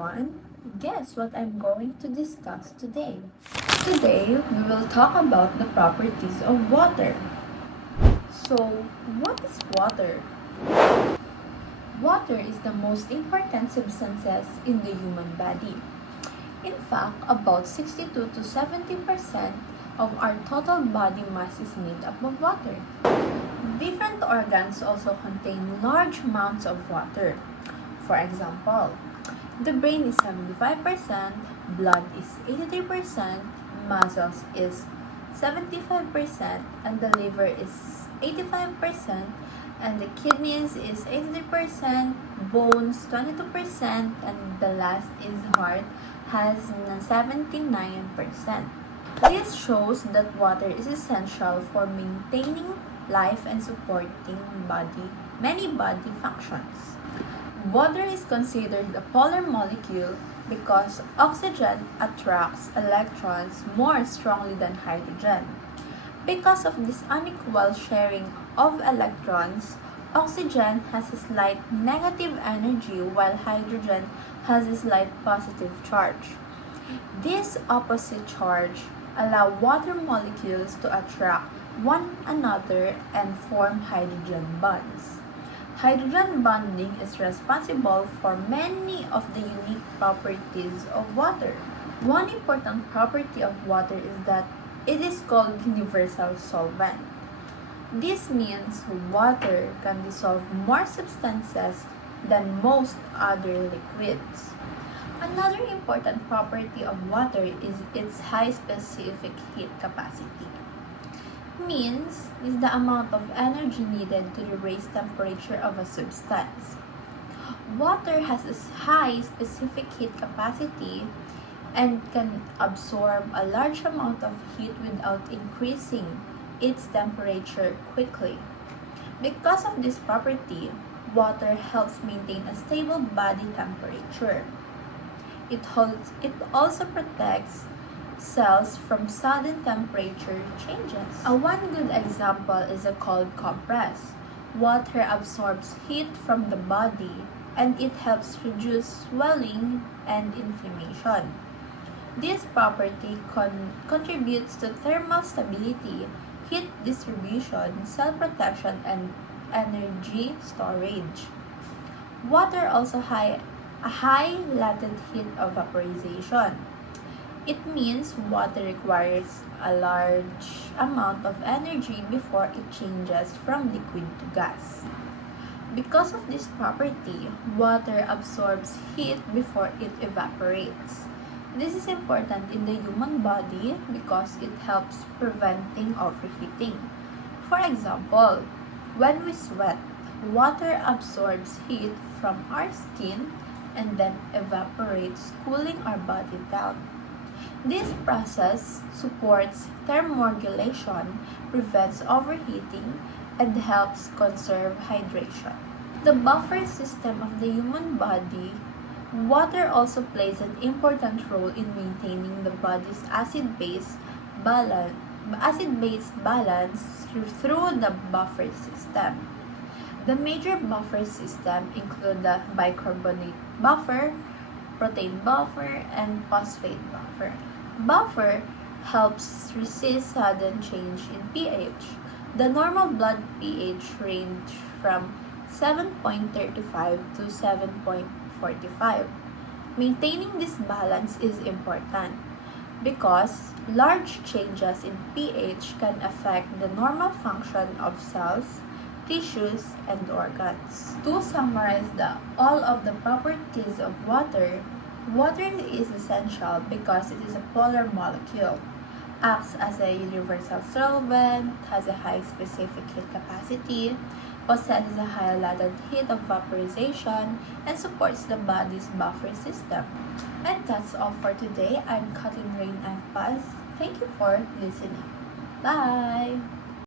everyone. Guess what I'm going to discuss today? Today, we will talk about the properties of water. So, what is water? Water is the most important substances in the human body. In fact, about 62 to 70% of our total body mass is made up of water. Different organs also contain large amounts of water. For example, the brain is 75%, blood is 83%, muscles is 75%, and the liver is 85%, and the kidneys is 83%, bones 22%, and the last is heart has 79%. This shows that water is essential for maintaining life and supporting many body functions. Water is considered a polar molecule because oxygen attracts electrons more strongly than hydrogen. Because of this unequal sharing of electrons, oxygen has a slight negative energy while hydrogen has a slight positive charge. This opposite charge allow water molecules to attract one another and form hydrogen bonds. Hydrogen bonding is responsible for many of the unique properties of water. One important property of water is that it is called universal solvent. This means water can dissolve more substances than most other liquids. Another important property of water is its high specific heat capacity. Means is the amount of energy needed to raise temperature of a substance. Water has a high specific heat capacity and can absorb a large amount of heat without increasing its temperature quickly. Because of this property, water helps maintain a stable body temperature. It also protects cells from sudden temperature changes. One good example is a cold compress. Water absorbs heat from the body and it helps reduce swelling and inflammation. This property contributes to thermal stability, heat distribution, cell protection, and energy storage. Water also has a high latent heat of vaporization. It means water requires a large amount of energy before it changes from liquid to gas. Because of this property, water absorbs heat before it evaporates. This is important in the human body because it helps preventing overheating. For example, when we sweat, water absorbs heat from our skin and then evaporates, cooling our body down. This process supports thermoregulation, prevents overheating, and helps conserve hydration. The buffer system of the human body, water also plays an important role in maintaining the body's acid-base balance through the buffer system. The major buffer system include the bicarbonate buffer, protein buffer, and phosphate buffer. Buffer helps resist sudden change in pH. The normal blood pH range from 7.35 to 7.45. Maintaining this balance is important because large changes in pH can affect the normal function of cells, tissues, and organs. To summarize all of the properties of water, water is essential because it is a polar molecule, acts as a universal solvent, has a high specific heat capacity, possesses a high latent heat of vaporization, and supports the body's buffer system. And that's all for today. I'm Kathleen Rain F. Paz. Thank you for listening. Bye!